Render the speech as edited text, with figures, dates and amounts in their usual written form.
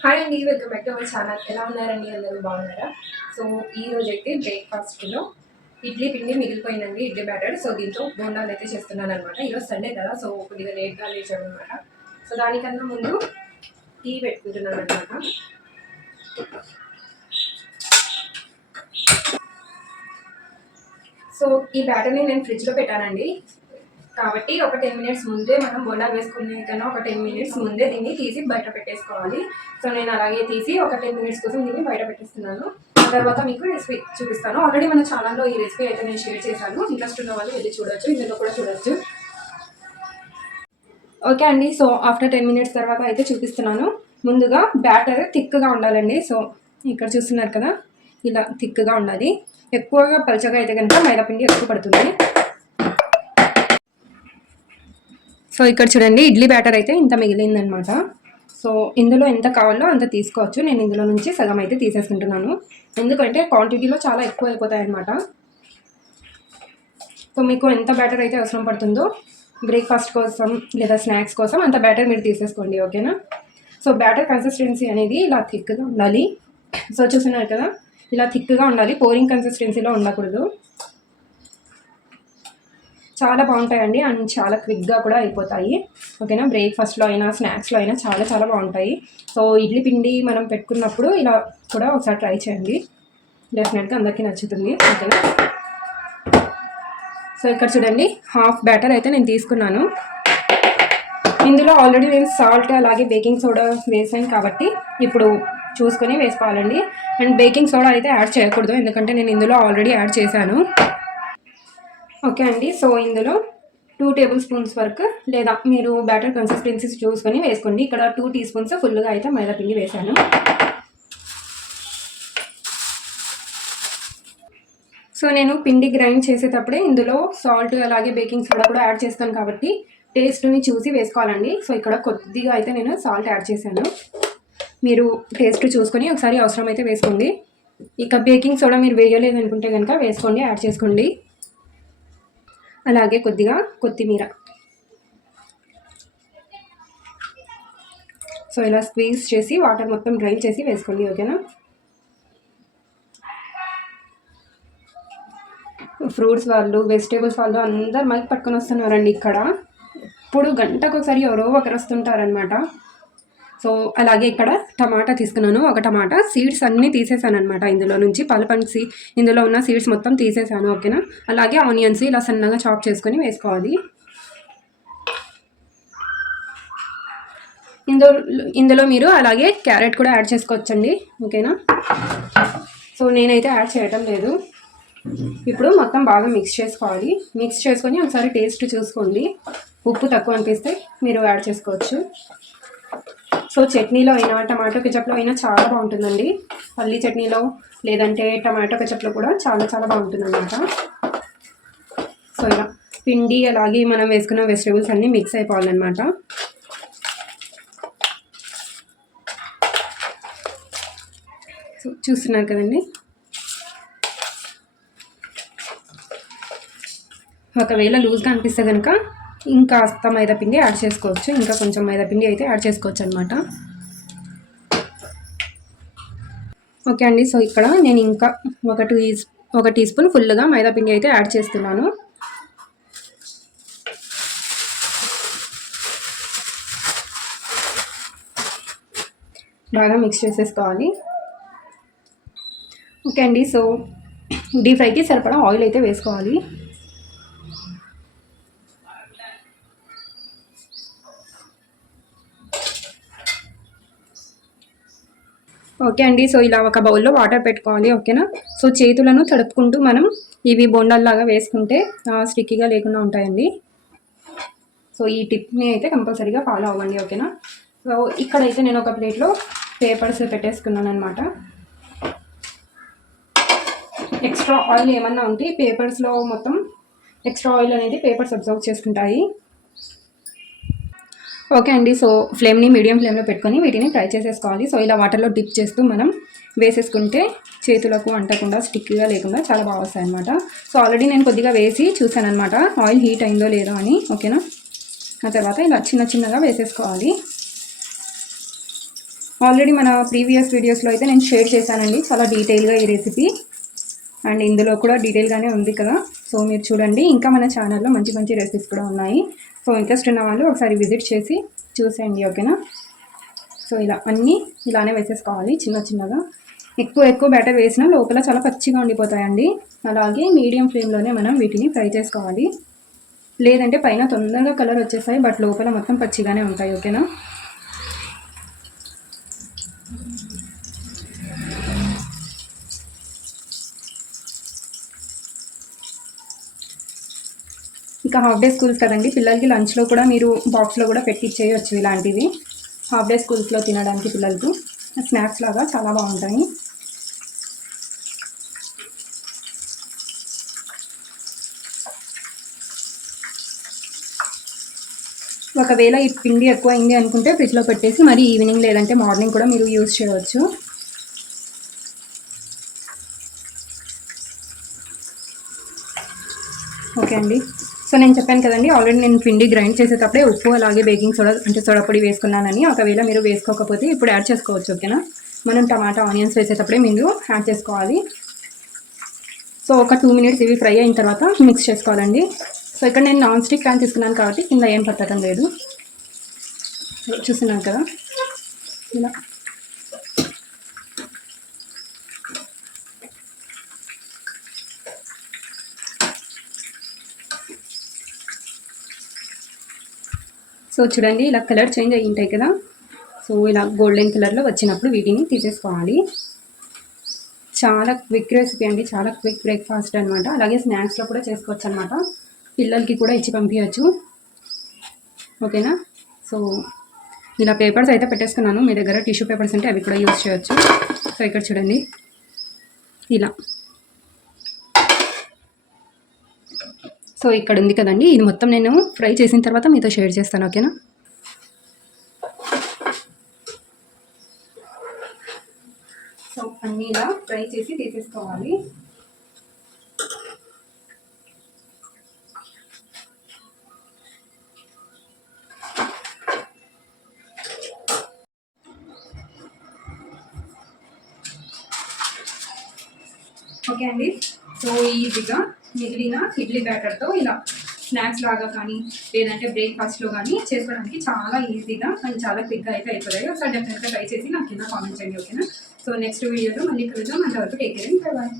Hi అండి, welcome back to our channel. ఎలా ఉన్నారండి? అందరూ బాగున్నారా? సో ఈ రోజు అయితే బ్రేక్ఫాస్ట్లో ఇడ్లీ పిండి మిగిలిపోయిందండి, ఇడ్లీ బ్యాటర్. సో దీంతో బోండాలు అయితే చేస్తున్నాను అనమాట. ఈరోజు సండే కదా, సో కొద్దిగా లేట్గా లేచాను అనమాట. సో దానికన్నా ముందు టీ పెట్టుకుంటున్నాను అనమాట. సో ఈ బ్యాటర్ని నేను ఫ్రిడ్జ్లో పెట్టానండి, కాబట్టి ఒక 10 మినిట్స్ ముందే మనం బోండా వేసుకునే కన్నా ఒక 10 మినిట్స్ ముందే దీన్ని తీసి బయట పెట్టేసుకోవాలి. సో నేను అలాగే తీసి ఒక 10 మినిట్స్ కోసం దీన్ని బయట పెట్టేస్తున్నాను. ఆ తర్వాత మీకు రెసిపీ చూపిస్తాను. ఆల్రెడీ మన ఛానల్లో ఈ రెసిపీ అయితే నేను షేర్ చేశాను. ఇంట్రెస్ట్ ఉన్న వాళ్ళు వెళ్ళి చూడొచ్చు, ఇందులో కూడా చూడొచ్చు. ఓకే అండి, సో ఆఫ్టర్ 10 మినిట్స్ తర్వాత అయితే చూపిస్తున్నాను. ముందుగా బ్యాటర్ థిక్గా ఉండాలండి. సో ఇక్కడ చూస్తున్నారు కదా, ఇలా థిక్గా ఉండాలి. ఎక్కువగా పలచగా అయితే కనుక మైదాపిండి ఎక్కువ పడుతుంది. సో ఇక్కడ చూడండి, ఇడ్లీ బ్యాటర్ అయితే ఇంత మిగిలిందనమాట. సో ఇందులో ఎంత కావాలో అంత తీసుకోవచ్చు. నేను ఇందులో నుంచి సగం అయితే తీసేసుకుంటున్నాను, ఎందుకంటే క్వాంటిటీలో చాలా ఎక్కువ అయిపోతాయి అన్నమాట. సో మీకు ఎంత బ్యాటర్ అయితే అవసరం పడుతుందో బ్రేక్ఫాస్ట్ కోసం లేదా స్నాక్స్ కోసం అంత బ్యాటర్ మీరు తీసేసుకోండి, ఓకేనా. సో బ్యాటర్ కన్సిస్టెన్సీ అనేది ఇలా థిక్గా ఉండాలి. సో చూస్తున్నారు కదా, ఇలా థిక్గా ఉండాలి, పోరింగ్ కన్సిస్టెన్సీలో ఉండకూడదు. చాలా బాగుంటాయండి అండ్ చాలా క్విక్గా కూడా అయిపోతాయి, ఓకేనా. బ్రేక్ఫాస్ట్లో అయినా స్నాక్స్లో అయినా చాలా చాలా బాగుంటాయి. సో ఇడ్లీ పిండి మనం పెట్టుకున్నప్పుడు ఇలా కూడా ఒకసారి ట్రై చేయండి, డెఫినెట్గా అందరికీ నచ్చుతుంది, ఓకేనా. సో ఇక్కడ చూడండి, హాఫ్ బ్యాటర్ అయితే నేను తీసుకున్నాను. ఇందులో ఆల్రెడీ నేను సాల్ట్ అలాగే బేకింగ్ సోడా వేసాను కాబట్టి ఇప్పుడు చూసుకొని వేసుకోవాలండి. అండ్ బేకింగ్ సోడా అయితే యాడ్ చేయకూడదు, ఎందుకంటే నేను ఇందులో ఆల్రెడీ యాడ్ చేశాను. ఓకే అండి, సో ఇందులో 2 టేబుల్ స్పూన్స్ వరకు లేదా మీరు బ్యాటర్ కన్సిస్టెన్సీ చూసుకొని వేసుకోండి. ఇక్కడ 2 టీ స్పూన్స్ ఫుల్గా అయితే మైదా పిండి వేసాను. సో నేను పిండి గ్రైండ్ చేసేటప్పుడే ఇందులో సాల్ట్ అలాగే బేకింగ్ సోడా కూడా యాడ్ చేస్తాను కాబట్టి టేస్ట్ని చూసి వేసుకోవాలండి. సో ఇక్కడ కొద్దిగా అయితే నేను సాల్ట్ యాడ్ చేశాను, మీరు టేస్ట్ చూసుకొని ఒకసారి అవసరమైతే వేసుకోండి. ఇక బేకింగ్ సోడా మీరు వేయలేదు అనుకుంటే కనుక వేసుకోండి, యాడ్ చేసుకోండి. అలాగే కొద్దిగా కొత్తిమీర. సో ఇలా స్క్వీజ్ చేసి వాటర్ మొత్తం డ్రైన్ చేసి వేసుకోండి, ఓకేనా. ఫ్రూట్స్ వాళ్ళు వెజిటేబుల్స్ వాళ్ళు అందరు మైక్ పట్టుకొని వస్తున్నారండి. ఇక్కడ ఇప్పుడు గంటకు ఒకసారి ఎవరో ఒకరు వస్తుంటారనమాట. సో అలాగే ఇక్కడ టమాటా తీసుకున్నాను, ఒక టమాటా సీడ్స్ అన్నీ తీసేసాను అనమాట. ఇందులో నుంచి పలపంచి ఇందులో ఉన్న సీడ్స్ మొత్తం తీసేసాను, ఓకేనా. అలాగే ఆనియన్స్ ఇలా సన్నగా చాప్ చేసుకొని వేసుకోవాలి. ఇందులో మీరు అలాగే క్యారెట్ కూడా యాడ్ చేసుకోవచ్చండి, ఓకేనా. సో నేనైతే యాడ్ చేయటం లేదు. ఇప్పుడు మొత్తం బాగా మిక్స్ చేసుకోవాలి. మిక్స్ చేసుకొని ఒకసారి టేస్ట్ చూసుకోండి, ఉప్పు తక్కువ అనిపిస్తే మీరు యాడ్ చేసుకోవచ్చు. సో చట్నీలో అయినా టమాటో కెచప్లో అయినా చాలా బాగుంటుందండి. పల్లీ చట్నీలో లేదంటే టమాటో కెచప్లో కూడా చాలా చాలా బాగుంటుంది అన్నమాట. సో ఇలా పిండి అలాగే మనం వేసుకున్న వెజిటేబుల్స్ అన్నీ మిక్స్ అయిపోవాలన్నమాట. సో చూస్తున్నారు కదండి, ఒకవేళ లూజ్గా అనిపిస్తే కనుక ఇంకాస్త మైదా పిండి యాడ్ చేసుకోవచ్చు, ఇంకా కొంచెం మైదా పిండి అయితే యాడ్ చేసుకోవచ్చు అనమాట. ఓకే అండి, సో ఇక్కడ నేను ఇంకా ఒక టీ స్పూన్ ఫుల్గా మైదా పిండి అయితే యాడ్ చేస్తున్నాను. బాగా మిక్స్ చేసేసుకోవాలి. ఓకే అండి, సో డీప్ ఫ్రైకి సరిపడా ఆయిల్ అయితే వేసుకోవాలి. ఓకే అండి, సో ఇలా ఒక బౌల్లో వాటర్ పెట్టుకోవాలి, ఓకేనా. సో చేతులను తడుపుకుంటూ మనం ఇవి బోండాల్లాగా వేసుకుంటే స్టిక్కీగా లేకుండా ఉంటాయండి. సో ఈ టిప్ని అయితే కంపల్సరీగా ఫాలో అవ్వండి, ఓకేనా. సో ఇక్కడైతే నేను ఒక ప్లేట్లో పేపర్స్ పెట్టేసుకున్నాను అనమాట. ఎక్స్ట్రా ఆయిల్ ఏమన్నా ఉంటే పేపర్స్లో మొత్తం ఎక్స్ట్రా ఆయిల్ అనేది పేపర్స్ అబ్జర్వ్ చేసుకుంటాయి. ఓకే అండి, సో ఫ్లేమ్ని మీడియం ఫ్లేమ్లో పెట్టుకొని వీటిని ఫ్రై చేసేసుకోవాలి. సో ఇలా వాటర్లో డిప్ చేస్తూ మనం వేసేసుకుంటే చేతులకు అంటకుండా స్టిక్గా లేకుండా చాలా బాగా వస్తాయి అనమాట. సో ఆల్రెడీ నేను కొద్దిగా వేసి చూసాను అనమాట, ఆయిల్ హీట్ అయిందో లేదో అని, ఓకేనా. ఆ తర్వాత ఇలా చిన్న చిన్నగా వేసేసుకోవాలి. ఆల్రెడీ మన ప్రీవియస్ వీడియోస్లో అయితే నేను షేర్ చేశానండి చాలా డీటెయిల్గా ఈ రెసిపీ, అండ్ ఇందులో కూడా డీటెయిల్గానే ఉంది కదా. సో మీరు చూడండి, ఇంకా మన ఛానల్లో మంచి మంచి రెసిపీస్ కూడా ఉన్నాయి. సో ఇంట్రెస్ట్ ఉన్న వాళ్ళు ఒకసారి విజిట్ చేసి చూసేయండి, ఓకేనా. సో ఇలా అన్నీ ఇలానే వేసేసుకోవాలి చిన్న చిన్నగా. ఎక్కువ బ్యాటర్ వేసినా లోపల చాలా పచ్చిగా ఉండిపోతాయండి. అలాగే మీడియం ఫ్లేమ్లోనే మనం వీటిని ఫ్రై చేసుకోవాలి, లేదంటే పైన తొందరగా కలర్ వచ్చేస్తాయి బట్ లోపల మొత్తం పచ్చిగానే ఉంటాయి, ఓకేనా. ఇంకా హాఫ్ డే స్కూల్స్ కదండి, పిల్లలకి లంచ్లో కూడా మీరు బాక్స్లో కూడా పెట్టిచ్చేయచ్చు ఇలాంటివి. హాఫ్ డే స్కూల్స్లో తినడానికి పిల్లలకు స్నాక్స్ లాగా చాలా బాగుంటాయి. ఒకవేళ ఈ పిండి ఎక్కువ అయింది అనుకుంటే ఫ్రిడ్జ్లో పెట్టేసి మరి ఈవినింగ్ లేదంటే మార్నింగ్ కూడా మీరు యూజ్ చేయవచ్చు. ఓకే అండి. సో నేను చెప్పాను కదండి, ఆల్రెడీ నేను పిండి గ్రైండ్ చేసేటప్పుడే ఉప్పు అలాగే బేకింగ్ సోడా అంటే సోడా పొడి వేసుకున్నానని. ఒకవేళ మీరు వేసుకోకపోతే ఇప్పుడు యాడ్ చేసుకోవచ్చు, ఓకేనా. మనం టమాటా ఆనియన్స్ వేసేటప్పుడే మీరు యాడ్ చేసుకోవాలి. సో ఒక 2 minutes ఇవి ఫ్రై అయిన తర్వాత మిక్స్ చేసుకోవాలండి. సో ఇక్కడ నేను నాన్ స్టిక్ ప్యాన్ తీసుకున్నాను కాబట్టి కింద ఏం పట్టడం లేదు, చూస్తున్నాను కదా ఇలా. సో చూడండి, ఇలా కలర్ చేంజ్ అయ్యి ఉంటాయి కదా. సో ఇలా గోల్డెన్ కలర్లో వచ్చినప్పుడు వీటిని తీసేసుకోవాలి. చాలా క్విక్ రెసిపీ అండి, చాలా క్విక్ బ్రేక్ఫాస్ట్ అనమాట. అలాగే స్నాక్స్లో కూడా చేసుకోవచ్చు అనమాట, పిల్లలకి కూడా ఇచ్చి పంపించవచ్చు, ఓకేనా. సో ఇలా పేపర్స్ అయితే పెట్టేసుకున్నాను, మీ దగ్గర టిష్యూ పేపర్స్ ఉంటే అవి కూడా యూజ్ చేయొచ్చు. సో ఇక్కడ చూడండి ఇలా. సో ఇక్కడ ఉంది కదండి, ఇది మొత్తం నేను ఫ్రై చేసిన తర్వాత మీతో షేర్ చేస్తాను, ఓకేనా. సో అన్నీ ఇలా ఫ్రై చేసి తీసేసుకోవాలి. ఓకే అండి. సో ఈజీగా మిగిలిన ఇడ్లీ బ్యాటర్తో ఇలా స్నాక్స్ లాగా కానీ లేదంటే బ్రేక్ఫాస్ట్లో కానీ చేసుకోవడానికి చాలా ఈజీగా అండ్ చాలా క్విక్గా అయితే అయిపోతాయి. ఒకసారి డెఫినెట్గా ట్రై చేసి నాకు కింద కామెంట్ చేయండి, ఓకేనా. సో నెక్స్ట్ వీడియోలో మళ్ళీ కలుద్దాం. అంతవరకు take care and bye bye.